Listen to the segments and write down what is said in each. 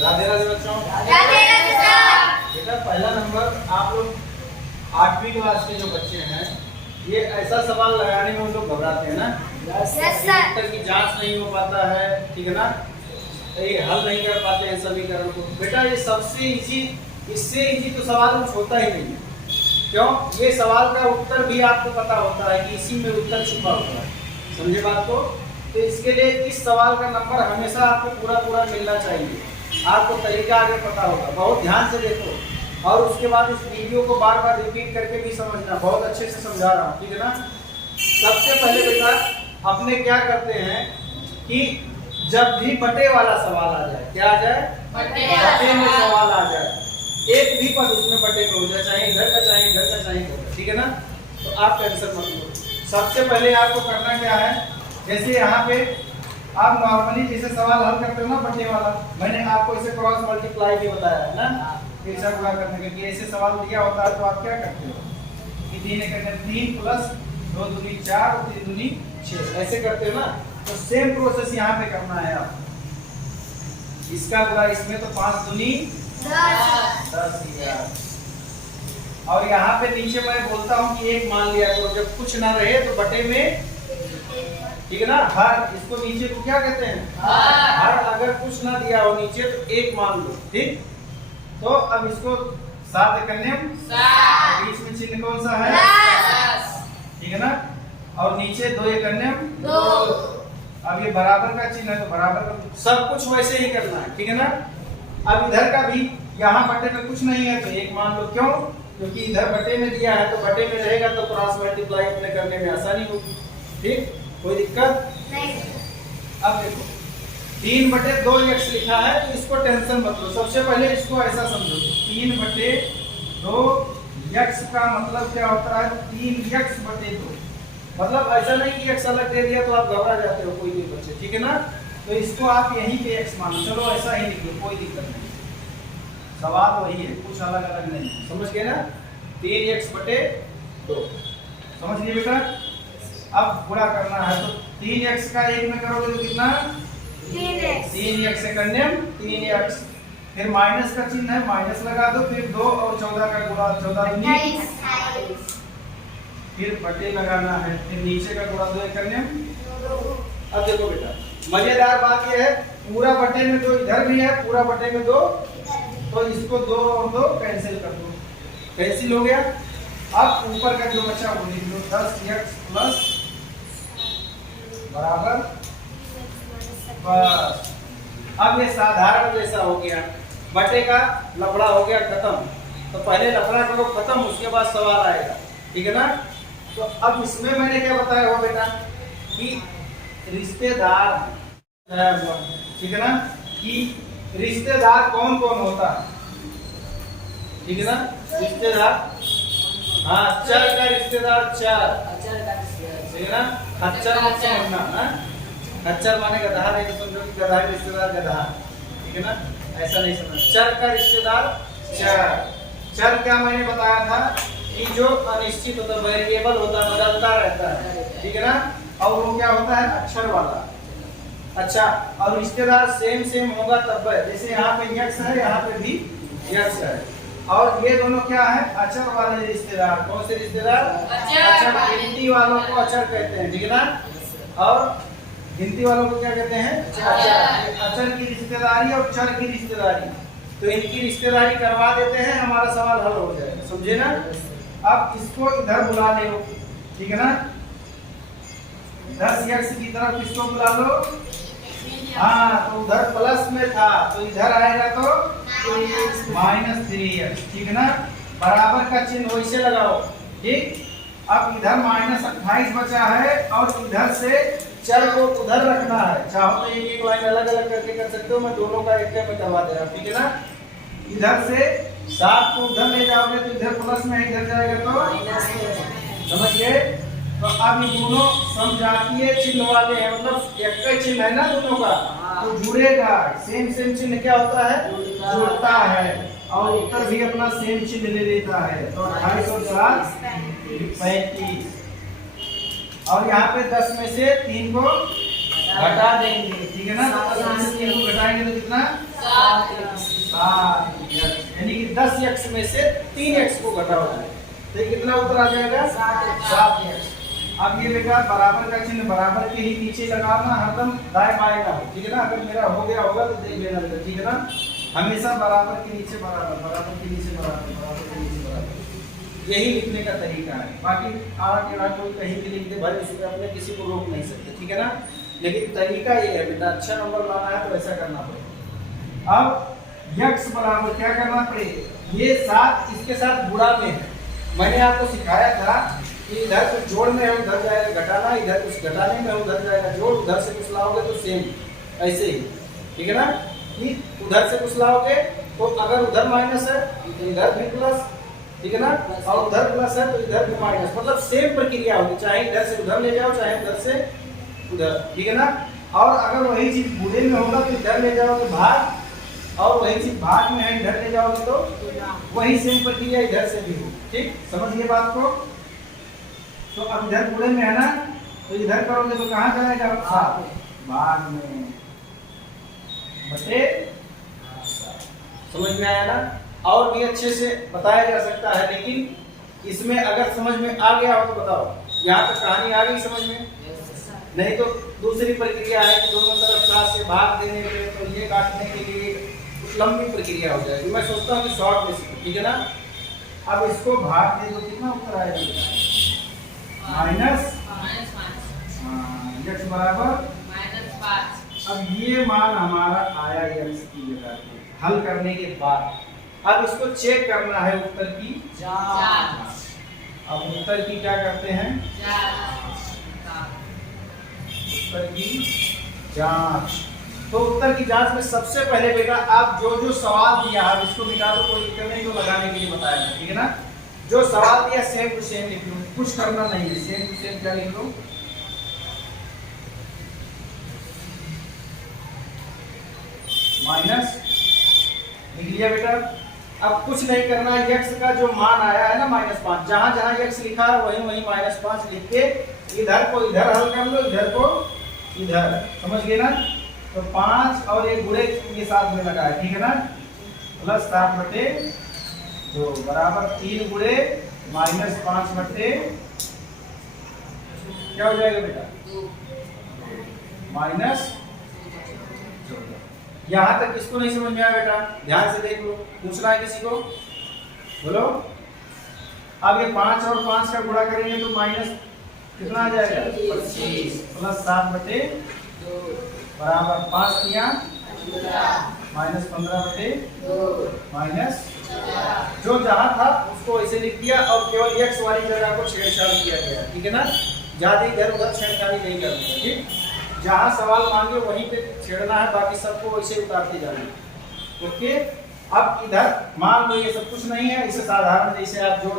राधे राधे बच्चों। राधे राधे सर। बेटा पहला नंबर, आप लोग 8वीं क्लास के जो बच्चे हैं, ये ऐसा सवाल लगाने में हम लोग घबराते हैं ना। Yes sir. उत्तर की जांच नहीं हो पाता है, ठीक है ना, ये हल नहीं कर पाते हैं समीकरण को। बेटा ये सबसे इजी, इससे इजी तो सवाल कुछ होता ही नहीं है। क्यों? ये सवाल का उत्तर भी आपको पता होता है कि इसी में उत्तर छुपा होता है। समझे बात को? तो इसके लिए इस सवाल का नंबर हमेशा आपको पूरा पूरा मिलना चाहिए। आपको तरीका आगे पता होगा, बहुत ध्यान से देखो और उसके बाद इस वीडियो को बार बार रिपीट करके भी समझना। बहुत अच्छे से समझा रहा हूँ, ठीक है ना। सबसे पहले बेटा अपने क्या करते हैं कि जब भी बटे वाला सवाल आ जाए, क्या आ जाए? बटे में सवाल आ जाए, एक भी पद उसमें बटे में हो जाए, चाहे इधर का चाहे इधर का चाहे इधर का, ठीक है ना। तो आप टेंशन मत लो। सबसे पहले आपको करना क्या है, जैसे यहाँ पे आप नॉर्मली जैसे सवाल हल करते हो ना बटे वाला, मैंने आपको इसे क्रॉस मल्टीप्लाई भी बताया है ना, ऐसा पूरा करने के। ऐसे सवाल दिया होता है तो आप क्या करते हो कि 3 प्लस 2 दूनी 4 और 3 दूनी 6, ऐसे करते हो ना। तो सेम प्रोसेस यहाँ पे करना है आप। इसका पूरा इसमें तो 5 दूनी 10 और यहाँ पे नीचे मैं बोलता हूँ कि 1 मान लिया करो। जब कुछ ना रहे तो बटे में, ठीक है ना, हर, इसको नीचे को क्या कहते हैं? हर। अगर कुछ ना दिया हो नीचे तो 1 मान लो, ठीक। तो अब इसको 7 एकन्यम, बीच में चिन्ह कौन सा है? ठीक है ना। और नीचे 2 एकन्यम 2। अब ये बराबर का चिन्ह है तो बराबर का, सब कुछ वैसे ही करना है, ठीक है ना। अब इधर का भी, यहाँ बटे में कुछ नहीं है तो 1 मान लो। क्यों? क्योंकि इधर बटे में दिया है तो बटे में रहेगा तो क्रॉस मल्टीप्लाई अपने करने में आसानी होगी, ठीक। कोई दिक्कत नहीं। अब देखो 3/2x लिखा है तो इसको टेंशन मत लो। सबसे पहले इसको ऐसा समझो, 3/2x का मतलब क्या होता है? 3x/2। मतलब ऐसा नहीं कि x अलग दे दिया तो आप घबरा जाते हो कोई भी बच्चे, ठीक है ना। तो इसको आप यहीं पे x मानो, चलो ऐसा ही लिख लो, कोई दिक्कत नहीं। सवाल वही है, कुछ अलग अलग नहीं, समझ गए ना। 3x/2 समझ लिए बेटा। अब पूरा करना है तो 3x का 1 में करोगे तो कितना? 3x एकन्यम 3x, फिर माइनस का चिन्ह है, माइनस लगा दो, फिर 2 और 14 का गुणा, 14 दूनी, फिर बटे लगाना है, फिर नीचे का गुणा 2 एकन्यम 2। अब देखो बेटा मजेदार बात यह है, पूरा बटे में 2 इधर भी है, पूरा बटे में 2, तो इसको 2 और 2 कैंसिल कर दो, कैंसिल हो गया। अब ऊपर का जो बचा वो लिख लो, 10x प्लस बराबर बस। अब ये साधारण जैसा हो गया, बटे का लफड़ा हो गया खत्म। तो पहले लफड़ा करो खत्म, उसके बाद सवाल आएगा, ठीक है ना। तो अब इसमें मैंने क्या बताया हो बेटा कि रिश्तेदार, ठीक है ना, कि रिश्तेदार कौन कौन होता है, ठीक है ना। रिश्तेदार, हाँ, चर का रिश्तेदार चर, ठीक है ना। खच्चर मत समझना, खच्चर माने गधा, नहीं तो समझो कि गधा रिश्तेदार गधा, ठीक है ना, ऐसा नहीं समझना। चर का रिश्तेदार चर। चर क्या मैंने बताया था कि जो अनिश्चित होता है, वेरिएबल होता है, बदलता रहता है, ठीक है ना। और वो क्या होता है? अक्षर वाला। अच्छा, और रिश्तेदार सेम होगा तब, जैसे यहाँ पे यक्ष है, यहाँ पे भी यक्ष है। और ये दोनों क्या है? अचर वाले रिश्तेदार। कौन से रिश्तेदार? अचर। गिनती वालों को अचर कहते हैं, ठीक है ना। और गिनती वालों को क्या कहते हैं? अचर। अचर की रिश्तेदारी और चर की रिश्तेदारी, तो इनकी रिश्तेदारी करवा देते हैं, हमारा सवाल हल हो जाएगा, समझे ना। अब इसको इधर बुला ले, ठीक है ना। 10x की तरफ किसको बुला लो? हाँ, तो उधर प्लस में था तो इधर आएगा तो -3x, ठीक है ना। बराबर का चिन्ह वैसे लगाओ, ठीक। अब इधर -28 बचा है और इधर से चर को उधर रखना है। चाहो तो एक लाइन अलग अलग करके कर सकते हो, मैं दोनों का एक में करवा दे रहा हूँ, ठीक है ना। इधर से 7 को उधर ले जाओगे तो इधर प्लस में, इधर जाएगा तो समझ गए। तो अब ये दोनों समजातीय चिन्ह वाले हैं, मतलब एक का चिन्ह है ना दोनों का, तो जुड़ेगा। सेम चिन्ह क्या होता है? जुड़ता है। और उत्तर भी अपना सेम चिन्ह ले लेता है। तो 28 और 7 35, और यहाँ पे 10 में से 3 को घटा देंगे, ठीक है ना। तो 10 में से 3 को घटाएंगे घटाएंगे तो कितना 7 यानी कि 10 x में से 3 x को घटाओगे तो ये कितना उत्तर आ जाएगा 7 x। अब ये बेटा बराबर का चिन्ह बराबर के ही नीचे लगाना, हरदम दाएं बाएं ना हो, ठीक है ना। अगर मेरा हो गया होगा तो देख लेना बेटा, ठीक है ना। हमेशा बराबर के नीचे बराबर, बराबर के नीचे बराबर, बराबर के नीचे बराबर, यही लिखने का तरीका है। बाकी आगे कोई कहीं भी लिख दे भाई, इसमें अपने किसी को रोक नहीं सकते, ठीक है ना। लेकिन तरीका ये है बेटा, अच्छा नंबर लाना है तो ऐसा करना पड़ेगा। अब x बराबर क्या करना पड़ेगा, ये 7 इसके साथ गुणा में है। मैंने आपको सिखाया था कि इधर कुछ जोड़ में है उधर जाएगा घटाना, इधर कुछ घटाने में है उधर जाएगा जोड़, उधर से कुछ लाओगे तो सेम ऐसे ही, ठीक है ना। कि उधर से कुछ लाओगे तो अगर उधर माइनस है तो इधर भी प्लस, ठीक है ना, और उधर प्लस है तो इधर भी माइनस, मतलब सेम प्रक्रिया होगी, चाहे इधर से उधर ले जाओ चाहे उधर से उधर, ठीक है ना। और अगर वही चीज बूढ़े में होगा तो इधर ले जाओगे भाग, और वही चीज भाग में है इधर ले जाओगे तो वही सेम प्रक्रिया इधर से भी हो, ठीक, समझिए बात को। तो अब इधर बूढ़े में है ना, तो इधर करोगे तो कहाँ जाएगा भाग में बटे, समझ में आया ना। और भी अच्छे से बताया जा सकता है, लेकिन इसमें अगर समझ में आ गया हो तो बताओ, यहाँ तक कहानी आ गई समझ में। नहीं तो दूसरी प्रक्रिया है कि दोनों तरफ 7 से भाग देने के लिए, तो ये काटने के लिए कुछ लंबी प्रक्रिया हो जाएगी। मैं सोचता हूँ कि शॉर्ट में सीखो, ठीक है ना। अब इसको भाग दे तो कितना उत्तर आएगा, माइनस x बराबर -5। अब ये मान हमारा आया x की जगह पे हल करने के बाद, अब इसको चेक करना है उत्तर की जांच। अब उत्तर की क्या करते हैं, उत्तर की जांच। तो उत्तर की जांच में सबसे पहले बेटा आप जो जो सवाल दिया है इसको मिटा दो, कोई दिक्कत नहीं, तो लगाने के लिए बताया है, ठीक है ना। जो सवाल दिया सेम टू सेम लिख लो, कुछ करना नहीं है, सेम टू सेम क्या लिख लो, माइनस लिख लिया बेटा। अब कुछ नहीं करना, x का जो मान आया है ना -5, जहां जहां x लिखा है वहीं वहीं -5 लिख के इधर को इधर हल कर लो, इधर को इधर, समझ गए ना। तो 5 और एक गुणे के साथ में लगा है, ठीक है ना, प्लस 7/2 बराबर 3 गुणे -5 बटे क्या हो जाएगा बेटा -14। यहाँ तक किसको नहीं समझ में आया बेटा, ध्यान से देख लो, पूछना है किसी को, बोलो। अब ये 5 और 5 का गुणा करेंगे तो माइनस कितना आ जाएगा 25 प्लस 7/2 बराबर 5 किया -15/2 माइनस, जो जहां था उसको ऐसे लिख दिया और केवल x वाली जगह को छेड़छाड़ किया गया, ठीक है ना। ज्यादा इधर उधर छेड़छाड़ी नहीं करनी है, ठीक। जहां सवाल मांगे वहीं पे छेड़ना है, बाकी सबको ऐसे उतारते जाना है, ओके। अब इधर मान लो ये सब कुछ नहीं है, इसे साधारण जैसे आप जोड़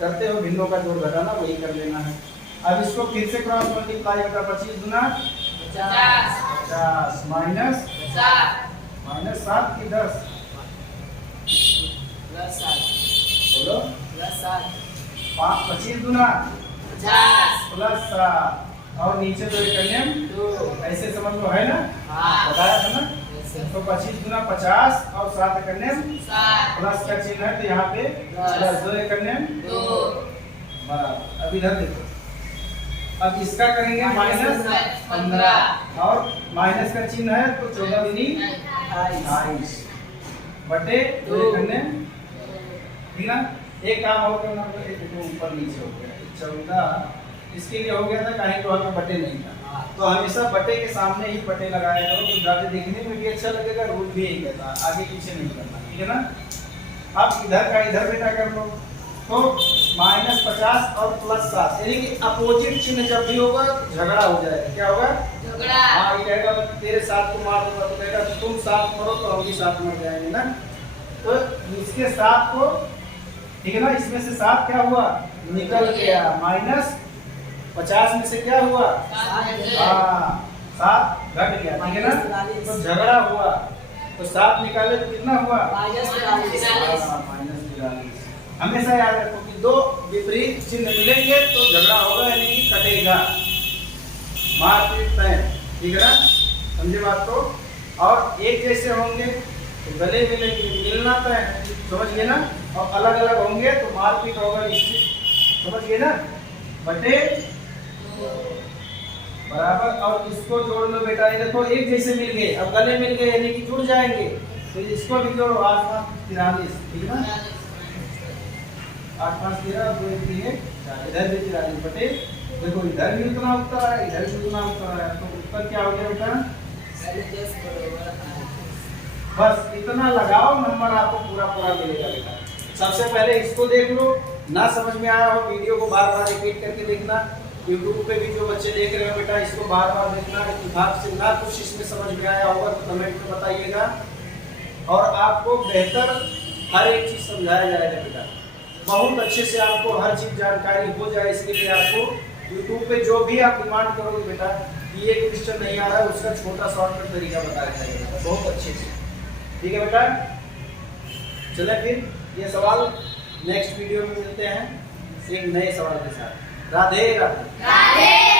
करते हो भिन्नों का जोड़ घटाना वही कर लेना है। अब इसको फिर से क्रॉस मल्टीप्लाई होगा, 25 गुना 50 माइनस -7 की 10 बोलो 25 गुना प्लस 7 और नीचे तो एक ऐसे समझ लो, है ना, बताया था ना। तो 25 गुना 50 और 7 करने प्लस का चिन्ह है तो यहाँ पे प्लस 2 करने बराबर। अब इधर देखो, अब इसका करेंगे -15 और माइनस का चिन्ह है तो 14 दूनी 28 बटे 2 करने, ठीक ना। एक काम और करना पड़ेगा, एक ऊपर नीचे हो गया 14, इसके लिए हो गया था कहीं तो हमें बटे नहीं था, तो हमेशा बटे के सामने ही बटे लगाया करो, तो ज्यादा देखने में भी अच्छा लगेगा, रूल भी यही कहता है, आगे पीछे नहीं करना, ठीक है ना। अब इधर का इधर बेटा कर लो, तो -50 और प्लस 7 यानी कि अपोजिट चिन्ह जब भी होगा झगड़ा हो जाएगा, क्या होगा झगड़ा। हाँ, ये कहेगा तेरे साथ को मार दूंगा, तो कहेगा तुम साथ मरो तो हम भी साथ मर जाएंगे ना। तो इसके साथ को, ठीक है ना, इसमें से 7 क्या हुआ निकल गया, -50 में से क्या हुआ 7 घट गया, ठीक है ना। तो झगड़ा हुआ तो 7 निकाले तो कितना हुआ -42। हमेशा याद रखो कि दो विपरीत चिन्ह मिलेंगे तो झगड़ा होगा, यानी कि कटेगा, मारपीट तय, ठीक है ना, समझे बात को। और एक जैसे होंगे तो गले मिलेंगे, मिलना तो है, समझ गए ना। और अलग अलग होंगे तो मारपीट होगा, निश्चित, समझ गए ना। बटे बराबर, और इसको जोड़ लो बेटा, ये देखो एक जैसे मिल गए, अब गले मिल गए यानी कि जुड़ जाएंगे, तो इसको भी जोड़ो 8 5 43, ठीक है ना। 8 5 13 2 1 3 इधर भी 43 बटे, देखो इधर भी उतना उत्तर आया, इधर भी उतना उत्तर आया, तो उत्तर क्या हो गया बेटा? बस इतना लगाओ, नंबर आपको पूरा पूरा मिलेगा बेटा। सबसे पहले इसको देख लो, ना समझ में आया हो वीडियो को बार बार रिपीट करके देखना। यूट्यूब पे भी जो बच्चे देख रहे हो बेटा, इसको बार बार देखना। विभाग से ना कुछ इसमें समझ में आया होगा तो कमेंट में बताइएगा, और आपको बेहतर हर एक चीज समझाया जाएगा बेटा, बहुत अच्छे से आपको हर चीज जानकारी हो जाए। इसके लिए आपको यूट्यूब पे जो भी आप डिमांड करोगे बेटा कि ये क्वेश्चन नहीं आ रहा है, उसका छोटा शॉर्टकट तरीका बताया जाएगा बहुत अच्छे से, ठीक है बेटा। चले फिर ये सवाल नेक्स्ट वीडियो में मिलते हैं एक नए सवाल के साथ। राधे राधे। राधे